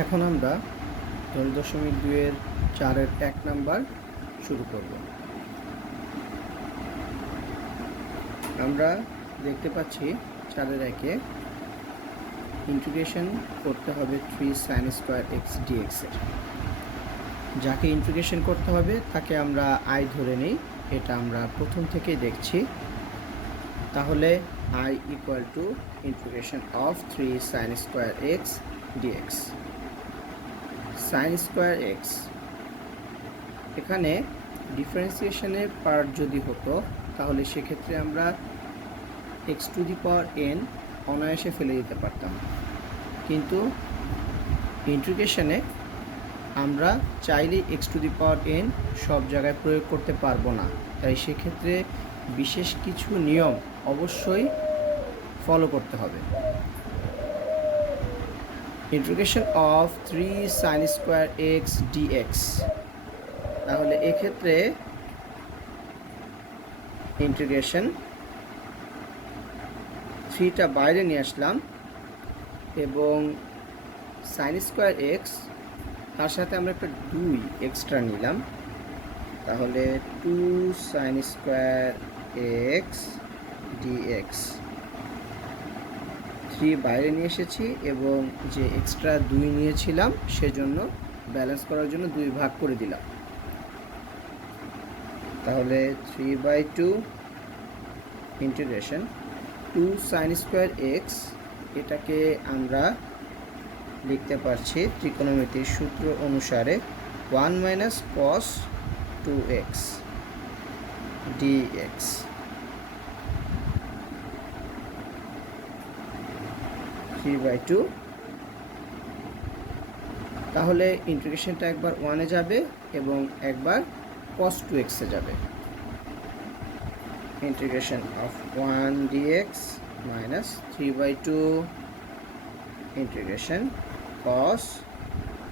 এখন আমরা 10.2-এর 4-এর 1 নাম্বার শুরু করব। আমরা দেখতে পাচ্ছি 4-এর 1-এ ইন্টিগ্রেশন করতে হবে 3 sin স্কয়ার x dx এর। যাকে ইন্টিগ্রেশন করতে হবে তাকে আমরা i ধরে নিই, এটা আমরা প্রথম থেকেই দেখছি। তাহলে i equal to integration of 3 sin square x dx। sin square x, এখানে ডিফারেন্সিয়েশনের পার্ট যদি হতো তাহলে সেক্ষেত্রে আমরা x to the power n অনায়াসে ফেলে দিতে পারতাম, কিন্তু ইন্টিগ্রেশনে আমরা চাইলেই x to the power n সব জায়গায় প্রয়োগ করতে পারবো না। তাই সেক্ষেত্রে বিশেষ কিছু নিয়ম অবশ্যই ফলো করতে হবে। Integration of 3 sin square x dx, তাহলে এক্ষেত্রে ইন্টিগ্রেশন 3টা বাইরে নিয়ে আসলাম এবং sin স্কয়ার x তার সাথে আমরা একটা 2 এক্সট্রা নিলাম, তাহলে 2 sin স্কয়ার x dx। 3 বাইরে নিয়ে এসেছি এবং যে এক্সট্রা 2 নিয়েছিলাম সেজন্য ব্যালেন্স করার জন্য 2 ভাগ করে দিলাম, তাহলে 3/2 ইন্টিগ্রেশন 2 sin স্কয়ার x, এটাকে আমরা লিখতে পারছি ত্রিকোণমিতির সূত্র অনুসারে 1 মাইনাস cos 2x dx। তাহলে ইন্টিগ্রেশনটা একবার 1-এ যাবে এবং একবার cos 2x এ যাবে। Integration of 1 dx minus 3/2 integration cos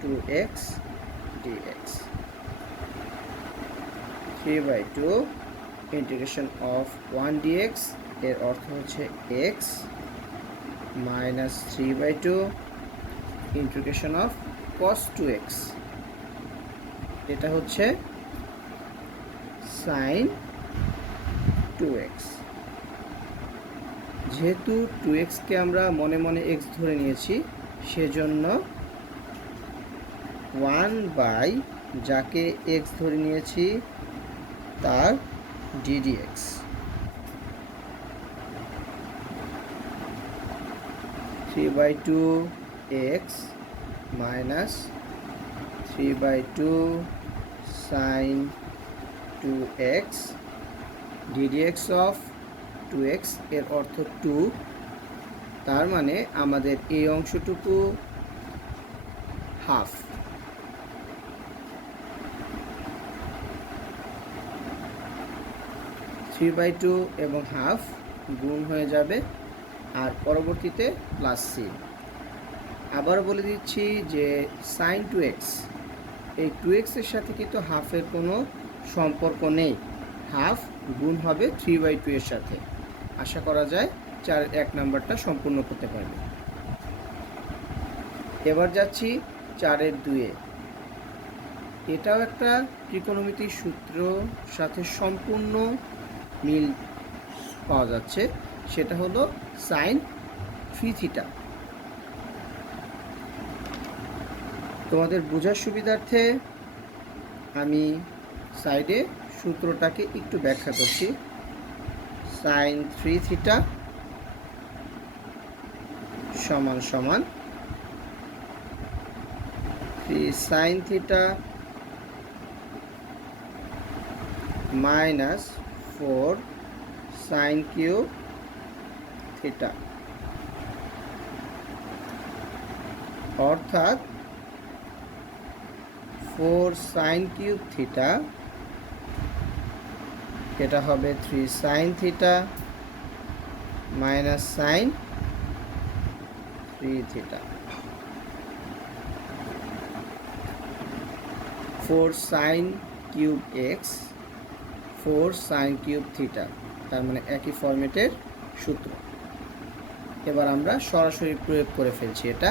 2x dx। 3/2 integration of 1 dx এর অর্থ হচ্ছে x minus 3/2 integration of cos 2x, এটা হচ্ছে sin 2x। যেহেতু 2x কে আমরা মনে মনে x ধরে নিয়েছি সেজন্য 1 যাকে x ধরে নিয়েছি তার ddx। 3/2 x minus 3/2 sin 2x ddx of 2x এর অর্থ 2, তার মানে আমাদের এই অংশটুকু হাফ। 3/2 এবং হাফ গুণ হয়ে যাবে আর পরবর্তীতে প্লাস c। আবারও বলে দিচ্ছি যে sin 2x, এই 2x এর সাথে কিন্তু হাফের কোনো সম্পর্ক নেই, হাফ গুণ হবে 3/2 এর সাথে। আশা করা যায় 4-1 নাম্বারটা সম্পূর্ণ করতে পারবে। এবার যাচ্ছি 4-এর 2-এ। এটাও একটা ত্রিকোণমিতির সূত্র সাথে সম্পূর্ণ মিল পাওয়া যাচ্ছে, সেটা হলো sin 3 থিটা। তোমাদের বোঝার সুবিধার্থে আমি সাইডে সূত্রটাকে একটু ব্যাখ্যা করছি। sin 3 থিটা সমান সমান 3 sin theta minus 4 sin cube theta, অর্থাৎ 4 sin কিউব থিটা, এটা হবে 3 sin theta minus sin 3 theta. 4 sin cube x 4 sin cube theta, তার মানে একই ফরম্যাটের সূত্র। এবার আমরা সরাসরি প্রয়োগ করে ফেলছি এটা।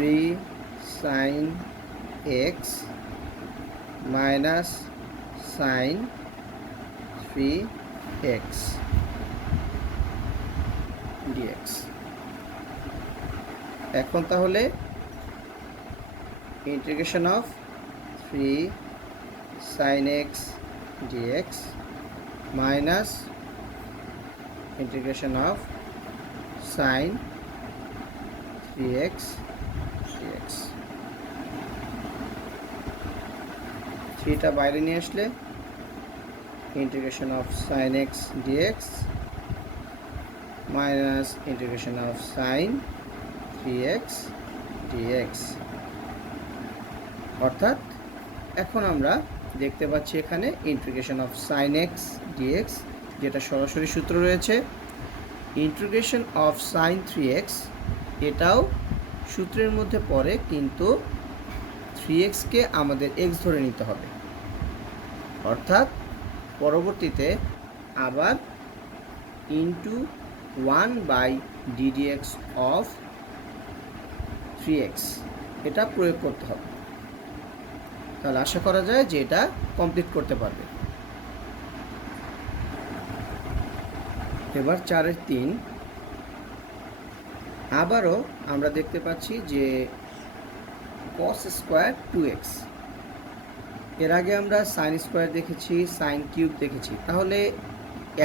3 sin x minus sin 3x dx। এখন তাহলে integration of 3 sin x dx minus integration of sin 3x dx। 3টা বাইরে নিয়ে আসলে integration of sin x dx minus integration of sin 3x dx। অর্থাৎ এখন আমরা দেখতে পাচ্ছি এখানে integration of sin x dx যেটা সরাসরি সূত্র রয়েছে, ইন্টিগ্রেশন অফ sin 3x এটাও সূত্রের মধ্যে পড়ে, কিন্তু 3x কে আমাদের x ধরে নিতে হবে। অর্থাৎ পরবর্তীতে আবার ইনটু 1/ddx অফ 3x এটা প্রয়োগ করতে হবে। তাহলে আশা করা যায় যে এটা কমপ্লিট করতে পারবে। এবার 4-এর 3 আবারও আমরা দেখতে পাচ্ছি যে cos স্কোয়ার 2x, এর আগে আমরা sin স্কোয়ার দেখেছি, sin কিউব দেখেছি, তাহলে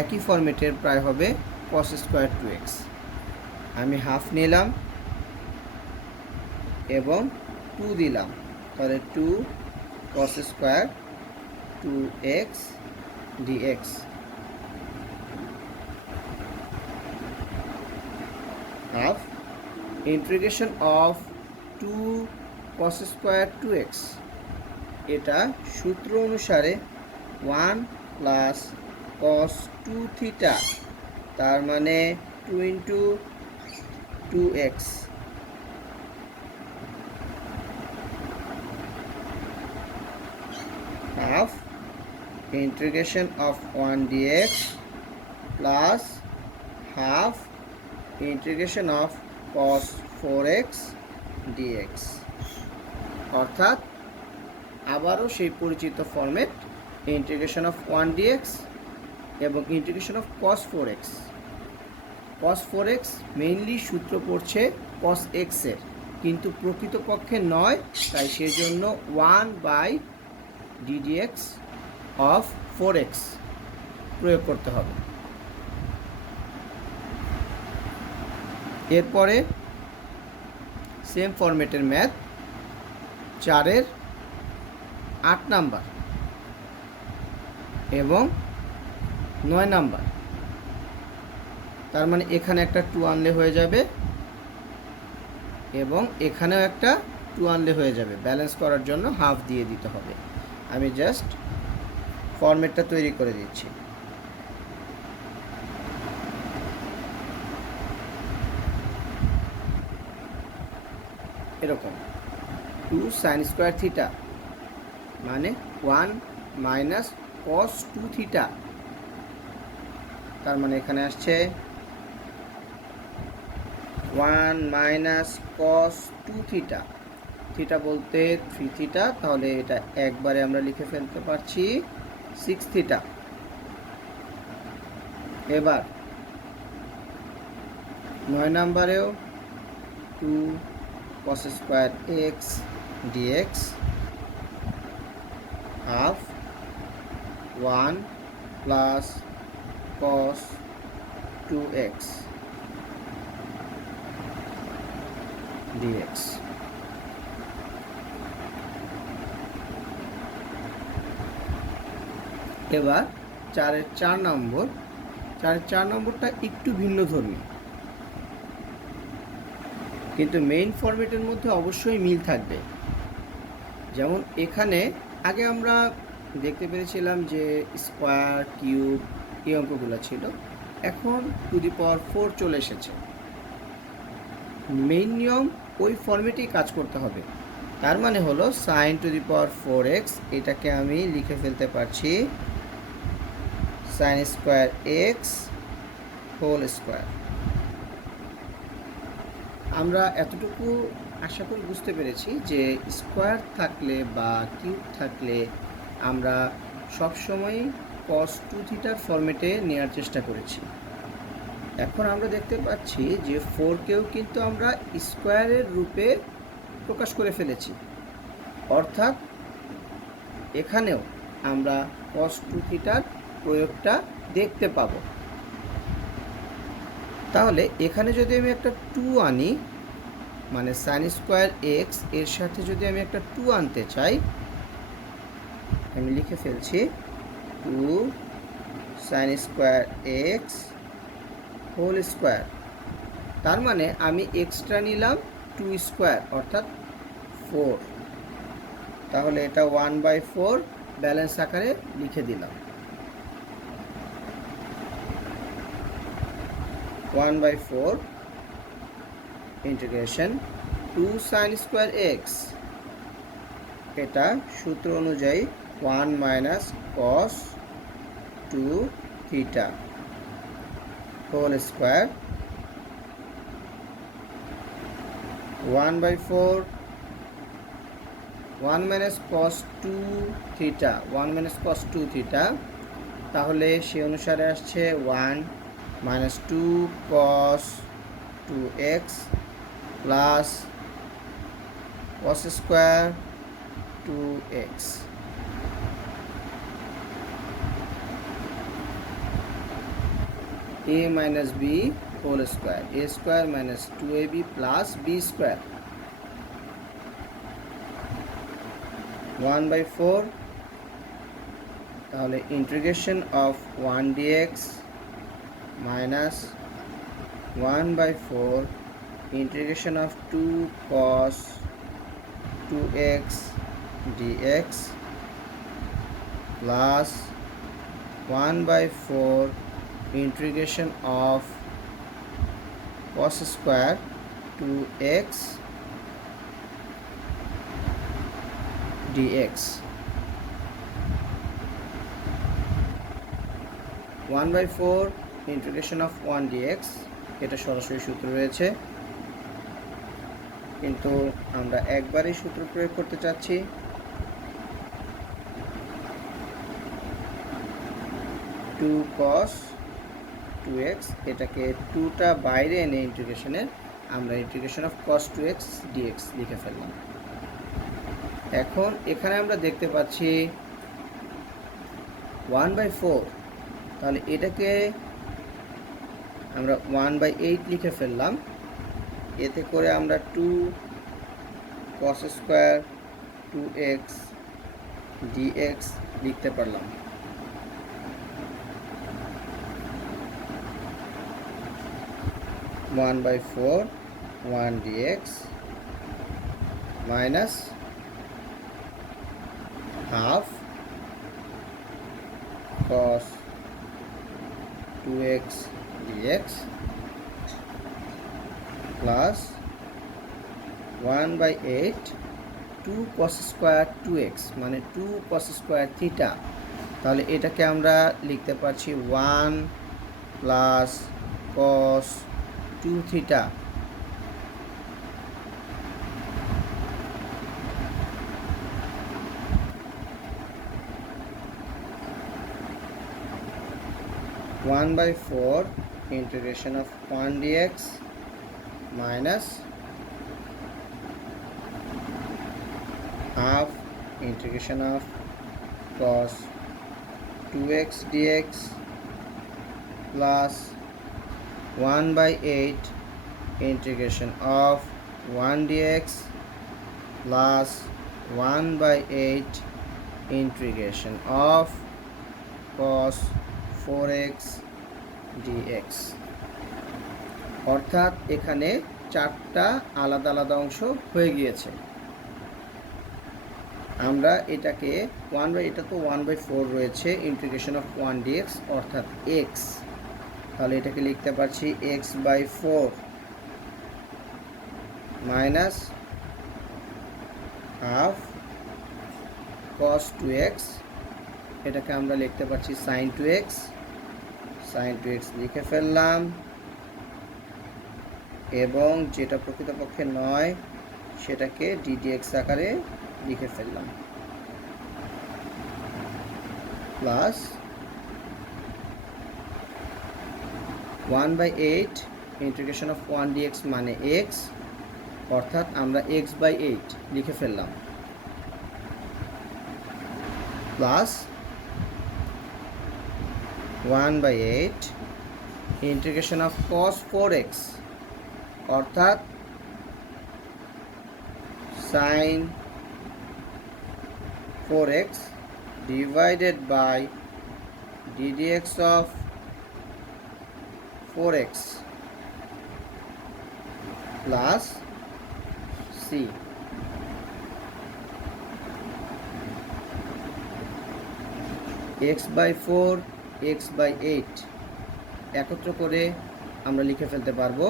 একই ফরম্যাটের প্রায় হবে cos স্কোয়ার 2x। আমি হাফ নিলাম এবং 2 দিলাম, তাহলে 2 cos square 2x dx। Half integration of 2 cos square 2x এটা সূত্র অনুসারে 1 প্লাস cos 2 থিটা, তার মানে 2 into 2x half integration of 1 dx plus half integration of cos 4x dx। অর্থাৎ আবারও সেই পরিচিত ফরম্যাট, ইন্টিগ্রেশন অফ 1 dx এবং integration of cos 4x। cos 4x mainly সূত্র পড়ছে cos x এর, কিন্তু প্রকৃতপক্ষে নয়, তাই সেজন্য 1/ddx অফ 4x প্রয়োগ করতে হবে। এরপরে সেম ফরম্যাটের ম্যাথ 4-এর 8 নাম্বার এবং 9 নাম্বার, তার মানে এখানে একটা 2 আনলে হয়ে যাবে এবং এখানেও একটা 2 আনলে হয়ে যাবে। ব্যালেন্স করার জন্য হাফ দিয়ে দিতে হবে। আমি জাস্ট ফরম্যাটটা তৈরি করে দিচ্ছি। এরকম 2 sin স্কোয়ার থিটা মানে 1 মাইনাস cos 2 থিটা, তার মানে এখানে আসছে 1 মাইনাস cos 2 থিটা। থিটা বলতে 3 থিটা, তাহলে এটা একবারে আমরা লিখে ফেলতে পারছি 6 থিটা। এবার 9 নাম্বারেও 2 cos square x dx half 1 plus cos 2x dx। এবার 4-এর 4 নম্বর, 4-এর 4 নম্বরটা একটু ভিন্ন ধর্মী, কিন্তু মেইন ফরম্যাটের মধ্যে অবশ্যই মিল থাকবে। যেমন এখানে আগে আমরা দেখতে পেরেছিলাম যে স্কোয়ার কিউব এই অঙ্কগুলো ছিল, এখন টু দি পাওয়ার 4 চলে এসেছে। মেইন নিয়ম ওই ফরম্যাটেই কাজ করতে হবে। তার মানে হলো sin to the power 4x, এটাকে আমি লিখে ফেলতে পারছি sin square x whole square. আমরা এতটুকু আশা করি বুঝতে পেরেছি যে স্কোয়ার থাকলে বা কিউব থাকলে আমরা সবসময় cos 2 থিটার ফরম্যাটে নেওয়ার চেষ্টা করেছি। এখন আমরা দেখতে পাচ্ছি যে 4কেও কিন্তু আমরা স্কোয়ারের রূপে প্রকাশ করে ফেলেছি, অর্থাৎ এখানেও আমরা cos 2 থিটার প্রয়োগটা দেখতে পাবো। তাহলে এখানে যদি আমি একটা 2 আনি, মানে সাইন স্কোয়ার এক্স এর সাথে যদি আমি একটা 2 আনতে চাই, আমি লিখে ফেলছি 2 sine square x whole square. তার মানে আমি এক্সট্রা নিলাম 2 স্কোয়ার অর্থাৎ 4। তাহলে এটা 1/4 ব্যালেন্স আকারে লিখে দিলাম। 1/4 ইন্টিগ্রেশন 2 সাইন স্কোয়ার এক্স, এটা সূত্র অনুযায়ী 1 minus cos 2 theta whole square 1/4 1 minus cos 2 theta 1 minus cos 2 theta, তাহলে সে অনুসারে আসছে 1 minus 2 cos 2x plus cos square 2x। a minus b whole square, a square minus 2ab plus b square 1/4, তাহলে integration of 1 dx minus 1/4 integration of 2 cos 2x dx plus 1/4 integration of cos square 2x dx 1/4 integration of 1 dx, এটা সরাসরি সূত্র রয়েছে, কিন্তু আমরা একবারই সূত্র প্রয়োগ করতে চাচ্ছি। 2 cos 2x, এটাকে 2টা বাইরে এনে ইন্টিগ্রেশনের আমরা integration of cos 2x dx লিখে ফেললাম। এখন এখানে আমরা দেখতে পাচ্ছি 1/4, তাহলে এটাকে আমরা 1/8 লিখে ফেললাম। এতে করে আমরা 2 cos স্কোয়ার 2x dx লিখতে পারলাম। one by 4 1 dx minus half cos 2x dx plus 1/8 2 cos square 2x মানে 2 cos স্কোয়ার থিটা, তাহলে এটাকে আমরা লিখতে পারছি 1 plus cos 2 theta one by 4 integration of 1 dx minus half integration of cos 2x dx plus 1/8 integration of 1 dx plus 1/8 integration of cos 4x dx, অর্থাৎ এখানে 4টা আলাদা আলাদা অংশ হয়ে গিয়েছে। আমরা এটাকে এটা তো 1/4 রয়েছে ইন্টিগ্রেশন অফ 1 dx অর্থাৎ x, তাহলে এটাকে লিখতে পারছি x/4 minus half cos 2x, এটাকে আমরা লিখতে পারছি sin 2x লিখে ফেললাম। এবং যেটা প্রকৃতপক্ষে নয় সেটাকে ডিডিএক্স আকারে লিখে ফেললাম, প্লাস 1/8 ইন্টিগ্রেশন অফ 1 dx মানে x, অর্থাৎ আমরা x/8 লিখে ফেললাম, plus 1/8 integration of cos 4x, অর্থাৎ sin 4x divided by ddx of 4x plus c. x/4 x/8 একত্র করে আমরা লিখে ফেলতে পারবো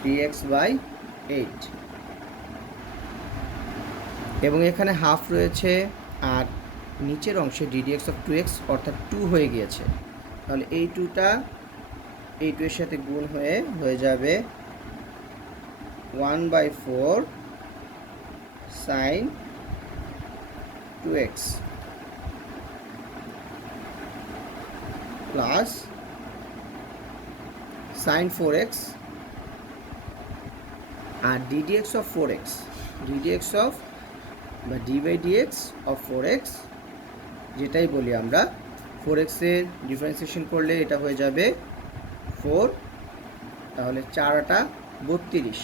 3x/8, এবং এখানে হাফ রয়েছে আর নিচের অংশে ddx of 2x অর্থাৎ 2 হয়ে গিয়েছে, তাহলে এই 2টা এই 2 এর সাথে গুণ হয়ে যাবে 1/4 sin 2x plus sin 4x আর ddx of 4x, ddx of বা d/dx of 4x, যেটাই বলি আমরা 4x এর ডিফারেন্সিয়েশন করলে এটা হয়ে যাবে 4, তাহলে 4 × 32,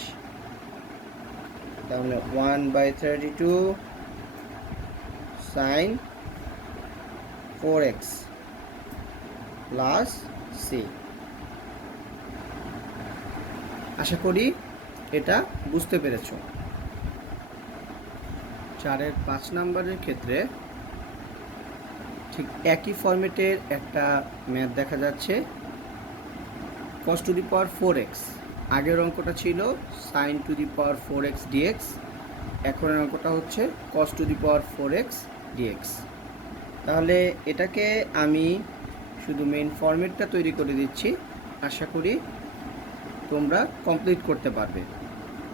তাহলে 1/32 sin 4x প্লাস c। আশা করি এটা বুঝতে পেরেছ। 4-এর 5 নম্বরের ক্ষেত্রে ঠিক একই ফরম্যাটের একটা ম্যাথ দেখা যাচ্ছে, cos to the power 4x, আগের অঙ্কটা ছিল sin to the power 4x dx, এখনের অঙ্কটা হচ্ছে cos to the power 4x dx। তাহলে এটাকে আমি শুধু মেইন ফরম্যাটটা তৈরি করে দিচ্ছি, আশা করি তোমরা কমপ্লিট করতে পারবে।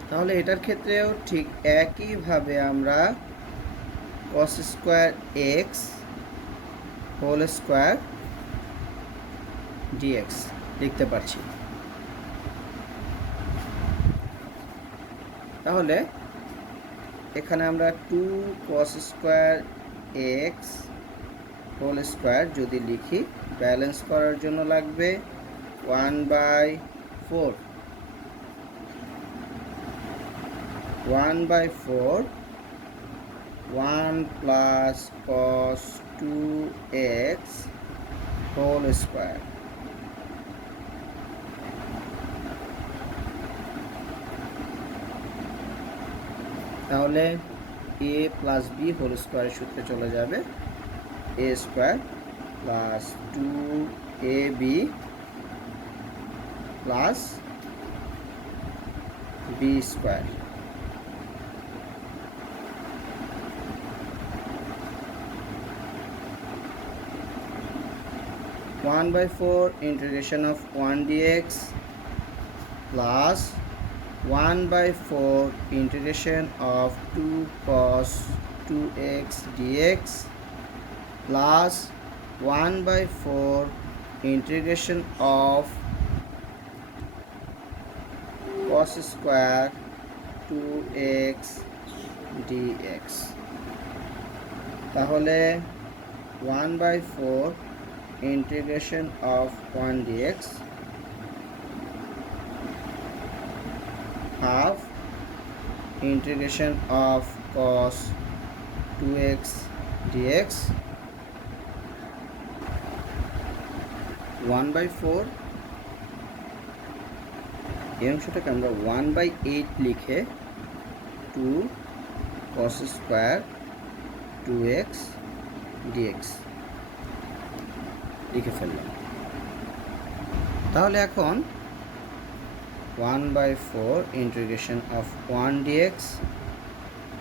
তাহলে এটার ক্ষেত্রেও ঠিক একইভাবে আমরা cos square x whole square dx লিখতে পারছি। তাহলে এখানে আমরা 2 cos square x whole square যদি লিখি, ব্যালেন্স করার জন্য লাগবে 1/4 1 plus cos 2x whole square, তাহলে a প্লাস b হোল স্কয়ারের সূত্রে চলে যাবে a square plus 2ab plus b square. One by 4 integration of 1 dx plus 1/4 integration of 2 cos 2x dx plus 1/4 integration of cos square 2x dx। তাহলে 1/4 integration of 1 dx half integration of cos 2x dx 1/4, এই অংশটাকে আমরা 1/8 লিখে 2 cos square 2x dx লিখে ফেললাম। তাহলে এখন 1/4 integration of 1 dx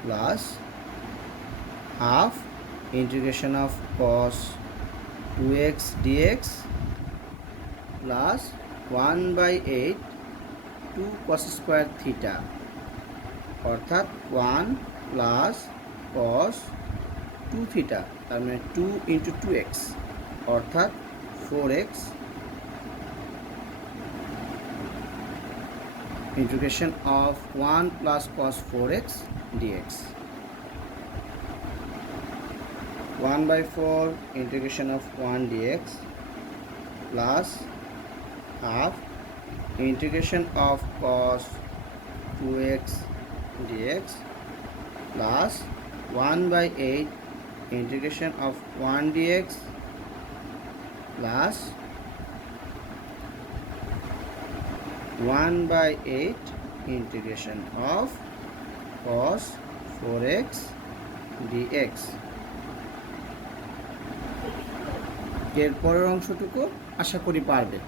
plus half integration of cos 2x dx plus 1/8 2 cos square theta, অর্থাৎ 1 প্লাস cos 2 থিটা, তার মানে 2 ইন্টু 2x অর্থাৎ 4x integration of 1 plus cos 4x dx. 1/4 integration of 1 dx plus half integration of cos 2x dx plus 1/8 integration of 1 dx plus 1/8 integration of cos 4x dx. এর পরের অংশটুকু আশা করি পারবে।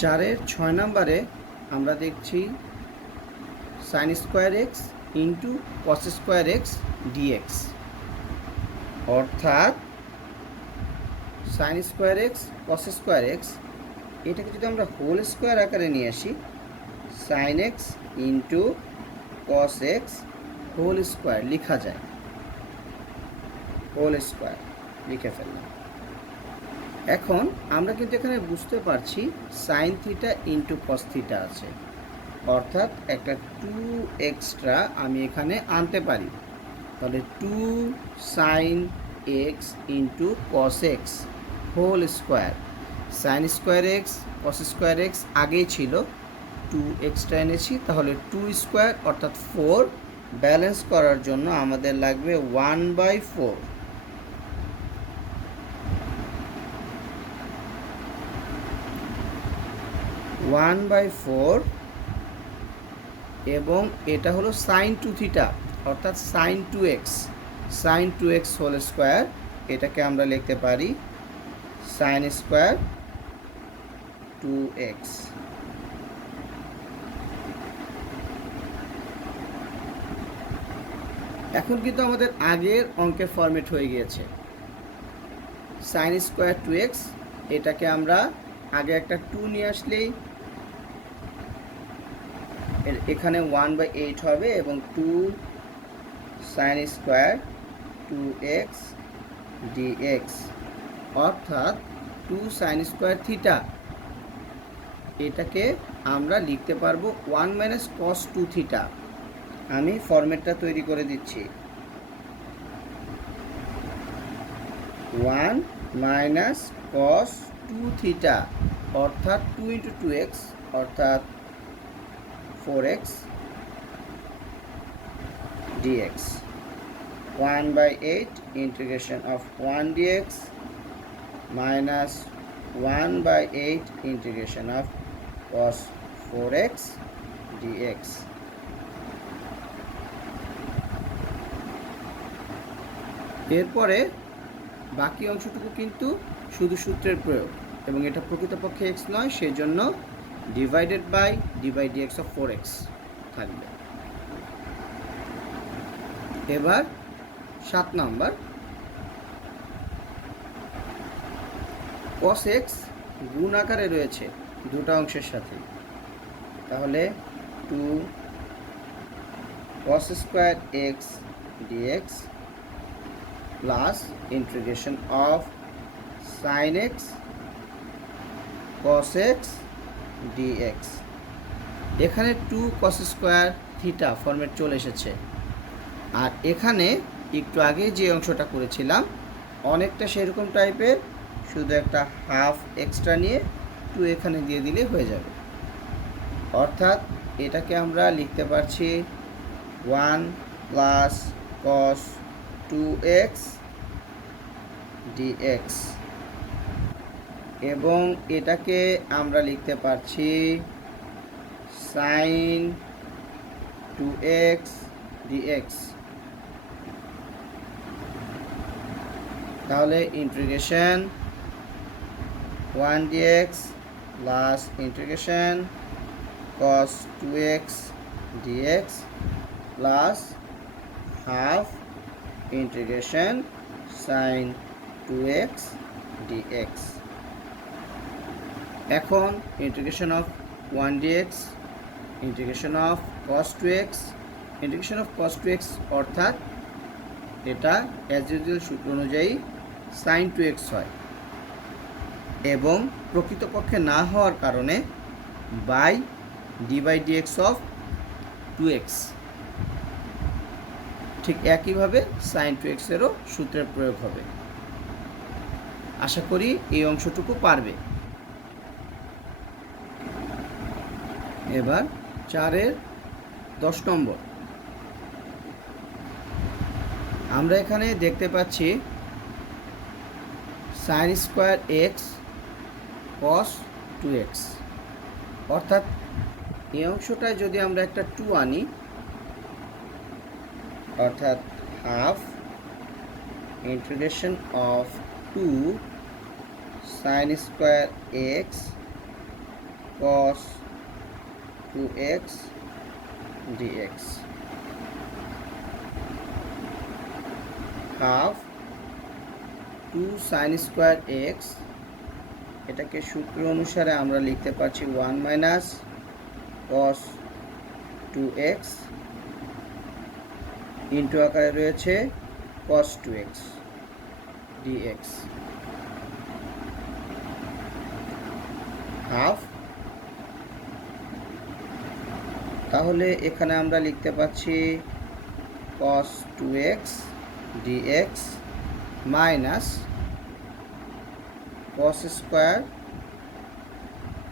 4-এর 6 নম্বরে আমরা দেখছি sin square x into cos square x dx, অর্থাৎ sin square x cos square x এটাকে যদি আমরা হোল স্কোয়ার আকারে নিয়ে আসি, sin x into cos x whole square লেখা যায়, হোল স্কোয়ার লিখে ফেললাম। এখন আমরা কিন্তু এখানে বুঝতে পারছি sin theta into cos theta আছে, অর্থাৎ একটা 2 এক্সট্রা আমি এখানে আনতে পারি। তাহলে 2 sin x into cos x whole square, sin square x cos square x আগেই ছিল, 2 এক্সট্রা এনেছি, তাহলে 2 স্কোয়ার অর্থাৎ 4 ব্যালেন্স করার জন্য আমাদের লাগবে 1/4। 1/4 এবং এটা হলো sin 2 থিটা অর্থাৎ sin 2x, sin 2x whole square, এটাকে আমরা লিখতে পারি sin স্কোয়ার 2x। এখন কিন্তু আমাদের আগের অঙ্কের ফরম্যাট হয়ে গিয়েছে। sin স্কোয়ার 2x এটাকে আমরা আগে একটা 2 নিয়ে আসলেই এখানে 1/8 হবে এবং 2 sin স্কোয়ার 2x dx, অর্থাৎ 2 sin স্কোয়ার থিটা, এটাকে আমরা লিখতে পারবো 1 মাইনাস cos 2 থিটা। আমি ফরম্যাটটা তৈরি করে দিচ্ছি, 1 মাইনাস cos 2 থিটা অর্থাৎ 2 ইন্টু 2x অর্থাৎ 4x dx, 1/8 integration of 1 dx minus 1/8 integration of cos 4x dx. এরপরে বাকি অংশটুকু কিন্তু শুধু সূত্রের প্রয়োগ এবং এটা প্রকৃতপক্ষে x নয়, সেই জন্য divided by dx of 4x থাকবে। এবার 7 নাম্বার, cos x গুণ আকারে রয়েছে দুটো অংশের সাথে, তাহলে 2 cos square x dx plus integration of sin x cos x dx। এখানে 2 cos স্কোয়ার থিটা ফরম্যাট চলে এসেছে, আর এখানে একটু আগে যে অংশটা করেছিলাম অনেকটা সেরকম টাইপের, শুধু একটা হাফ এক্সট্রা নিয়ে 2 এখানে দিয়ে দিলে হয়ে যাবে, অর্থাৎ এটাকে আমরা লিখতে পারছি 1 প্লাস cos 2x dx এবং এটাকে আমরা লিখতে পারছি sin 2x dx। তাহলে integration 1 dx plus integration cos 2x dx plus half integration sign 2x dx। এখন integration of 1 dx, integration of cos 2x, integration of cos 2x অর্থাৎ এটা as usual সূত্র অনুযায়ী সাইন 2x হয় এবং প্রকৃতপক্ষে না হওয়ার কারণে বাই dx অফ 2x। ঠিক একইভাবে সাইন 2x এরও সূত্রের প্রয়োগ হবে। আশা করি এই অংশটুকু পারবে। এবার 4-এর 10 নম্বর আমরা এখানে দেখতে পাচ্ছি সাইন স্কোয়ার এক্স কস 2x, অর্থাৎ এই অংশটায় যদি আমরা একটা 2 আনি, অর্থাৎ half integration of 2 sine square x cos 2x dx, half 2 sine square x, এটাকে সূত্র অনুসারে আমরা লিখতে পারছি 1 মাইনাস কস 2x ইন্টু আকারে রয়েছে cos 2x dx, হাফ। তাহলে এখানে আমরা লিখতে পাচ্ছি cos 2x dx minus cos square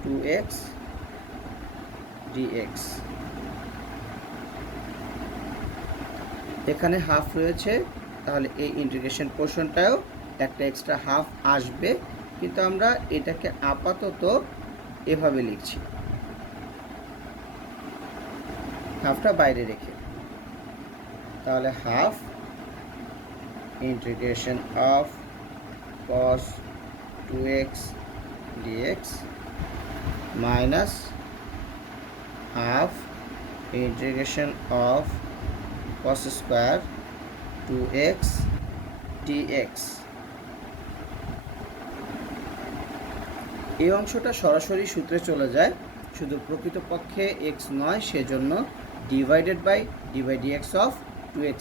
2x dx। এখানে হাফ রয়েছে, তাহলে এই ইন্টিগ্রেশন পোর্শনটাও একটা এক্সট্রা হাফ আসবে, কিন্তু আমরা এটাকে আপাতত এভাবে লিখছি, হাফটা বাইরে রেখে। তাহলে half integration of cos 2x dx minus half integration of cos square 2x dx। এই অংশটা সরাসরি সূত্রে চলে যায়, শুধু প্রকৃতপক্ষে x নয়, সেজন্য divided by dx of 2x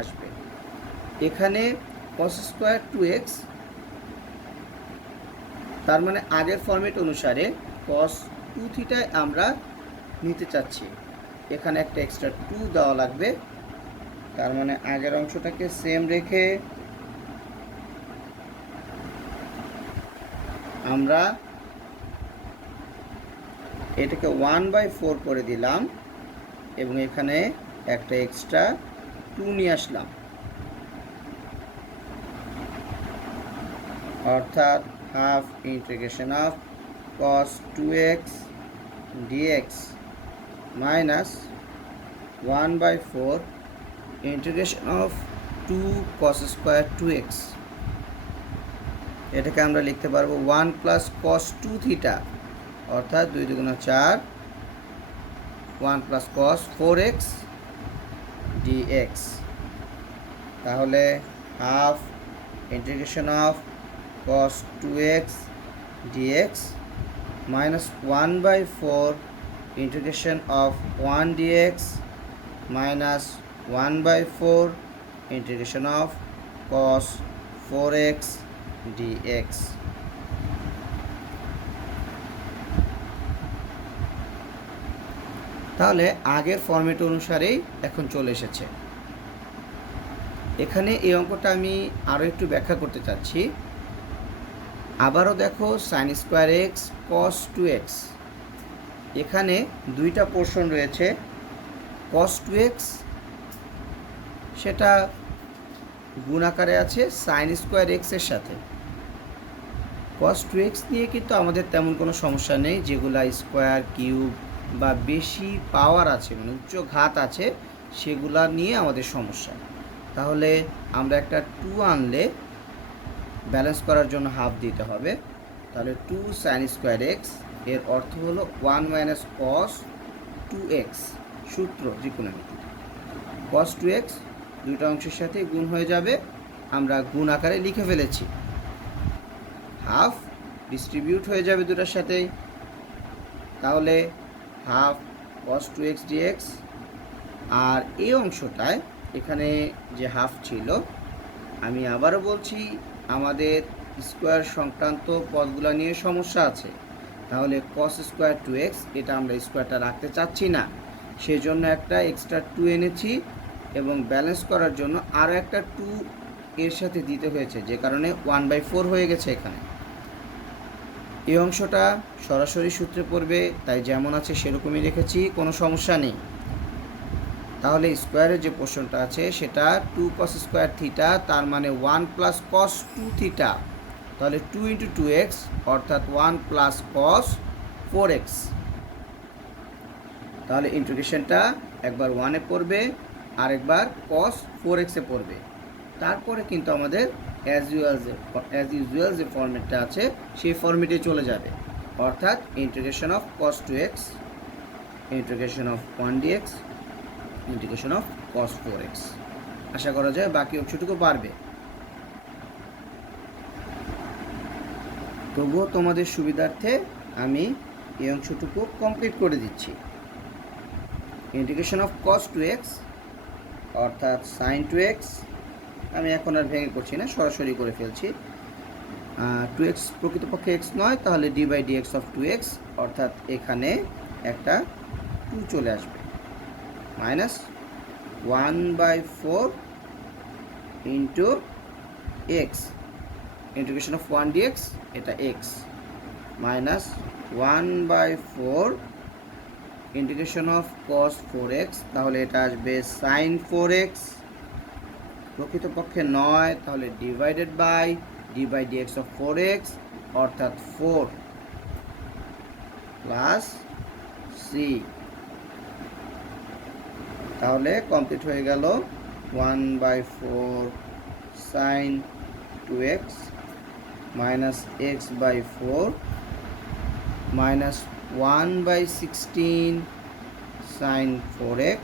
আসবে। এখানে cos স্কোয়ার 2x, তার মানে আগের ফরম্যাট অনুসারে cos 2 থিটায় আমরা নিতে চাচ্ছি, এখানে একটা এক্সট্রা 2 দেওয়া লাগবে। তার মানে আগের অংশটাকে সেম রেখে আমরা এটাকে 1/4 করে দিলাম এবং এখানে একটা এক্সট্রা 2 নিয়ে আসলাম, অর্থাৎ half integration of cos 2x dx minus 1/4 integration of 2 cos square 2x। এটাকে আমরা লিখতে পারবো 1 প্লাস cos 2 থিটা, অর্থাৎ 2 দুগুণ 4, 1 প্লাস cos 4x dx। তাহলে half integration of cos 2x dx minus 1/4 integration of 1 dx minus 1/4 integration of cos 4x dx। তাহলে আগের format অনুসারেই এখন চলে এসেছে। এখানে এই অঙ্কটা আমি আরও একটু ব্যাখ্যা করতে চাচ্ছি। আবারও দেখো সাইন স্কোয়ার এক্স কস 2x, এখানে দুইটা পোর্শন রয়েছে। cos 2x সেটা গুণ আকারে আছে সাইন স্কোয়ার এক্সের সাথে। cos 2x নিয়ে কিন্তু আমাদের তেমন কোনো সমস্যা নেই, যেগুলা স্কোয়ার কিউব বা বেশি পাওয়ার আছে, মানে উচ্চ ঘাত আছে, সেগুলা নিয়ে আমাদের সমস্যা। তাহলে আমরা একটা 2 আনলে ব্যালেন্স করার জন্য হাফ দিতে হবে। তাহলে 2 সাইন স্কোয়ার এক্স এর অর্থ হলো 1 মাইনাস cos 2x, সূত্র ত্রিকোণমিতি। cos 2x দুইটা অংশের সাথে গুণ হয়ে যাবে আমরা গুণ আকারে লিখে ফেলেছি। হাফ ডিস্ট্রিবিউট হয়ে যাবে দুটার সাথেই, তাহলে হাফ cos 2x dx। আর এই অংশটায় এখানে যে হাফ ছিল, আমি আবারও বলছি আমাদের স্কোয়ার সংক্রান্ত পদগুলো নিয়ে সমস্যা আছে, তাহলে cos স্কোয়ার 2x এটা আমরা স্কোয়ারটা রাখতে চাচ্ছি না, সেজন্য একটা এক্সট্রা 2 এনেছি এবং ব্যালেন্স করার জন্য আরও একটা 2 এর সাথে দিতে হয়েছে, যে কারণে 1/4 হয়ে গেছে এখানে। এই অংশটা সরাসরি সূত্রে পড়বে, তাই যেমন আছে সেরকমই রেখেছি, কোনো সমস্যা নেই। তাহলে স্কোয়ারের যে পোর্শনটা আছে সেটা 2 cos স্কোয়ার থিটা, তার মানে 1 প্লাস cos 2 থিটা, তাহলে 2 × 2x অর্থাৎ 1 প্লাস cos 4x। তাহলে ইন্টিগ্রেশনটা একবার 1-এ পড়বে আর একবার cos 4x এ পড়বে। তারপরে কিন্তু আমাদের অ্যাজ ইউজুয়াল যে ফর্মেটটা আছে সেই ফর্মেটে চলে যাবে, অর্থাৎ integration of cos 2x, integration of 1 dx, integration of cos 4x। আশা করা যায় বাকি অংশটুকু পারবে। তবুও তোমাদের সুবিধার্থে আমি এই অংশটুকু কমপ্লিট করে দিচ্ছি। ইন্টিগ্রেশন অফ cos 2x অর্থাৎ sin 2x, আমি এখন আর ভেঙে করছি না, সরাসরি করে ফেলছি। 2x প্রকৃতপক্ষে x নয়, তাহলে d/dx অফ 2x, অর্থাৎ এখানে একটা 2 চলে আসবে, minus 1/4 into x, integration of 1 dx এটা x, minus 1/4 integration of cos 4x, তাহলে এটা আসবে sin 4x, প্রকৃতপক্ষে নয়, তাহলে divided by d/dx of 4x অর্থাৎ 4 প্লাস c। তাহলে কমপ্লিট হয়ে গেল 1/4 sin 2x minus x/4 minus 1/16 sin 4x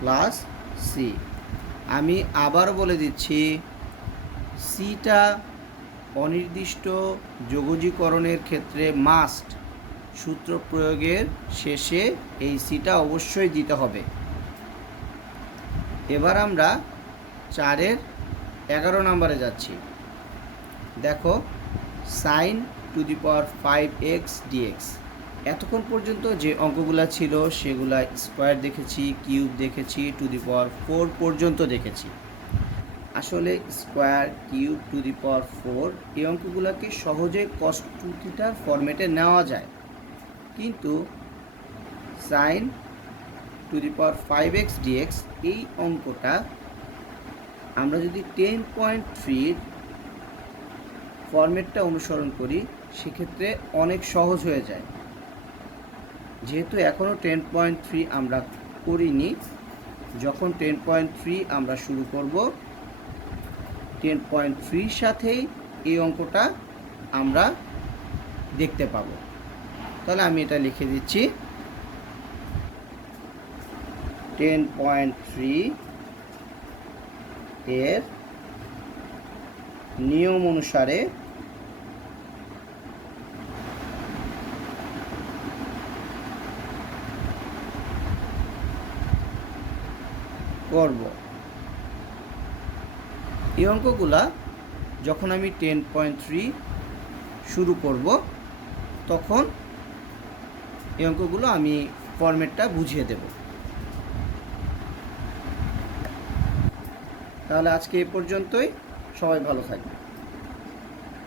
plus c। আমি আবার বলে দিচ্ছি, সিটা অনির্দিষ্ট যোগজীকরণের ক্ষেত্রে মাস্ট, সূত্র প্রয়োগের শেষে এই সিটা অবশ্যই দিতে হবে। এবার আমরা 4-এর 11 নম্বরে যাচ্ছি। দেখো sin to the power 5x dx। এতক্ষণ পর্যন্ত যে অঙ্কগুলো ছিল সেগুলা স্কোয়ার দেখেছি, কিউব দেখেছি, টু দি পাওয়ার 4 পর্যন্ত দেখেছি। আসলে স্কোয়ার, কিউব, টু দি পাওয়ার 4 এই অঙ্কগুলোকে সহজে cos 2 থিটার ফরম্যাটে নেওয়া যায়, কিন্তু sin to the power 5x dx এই অঙ্কটা আমরা যদি 10.3 ফরম্যাটটা অনুসরণ করি সেক্ষেত্রে অনেক সহজ হয়ে যায়। যেহেতু এখনও 10.3 আমরা করিনি, যখন 10.3 আমরা শুরু করব 10.3 সাথেই এই অঙ্কটা আমরা দেখতে পাবো। তাহলে আমি এটা লিখে দিচ্ছি, 10.3 এর নিয়ম অনুসারে করব। এই অঙ্কগুলা যখন আমি 10.3 শুরু করব তখন এই অঙ্কগুলো আমি ফরম্যাটটা বুঝিয়ে দেব। তাহলে আজকে এই পর্যন্তই, সবাই ভালো থাকবে।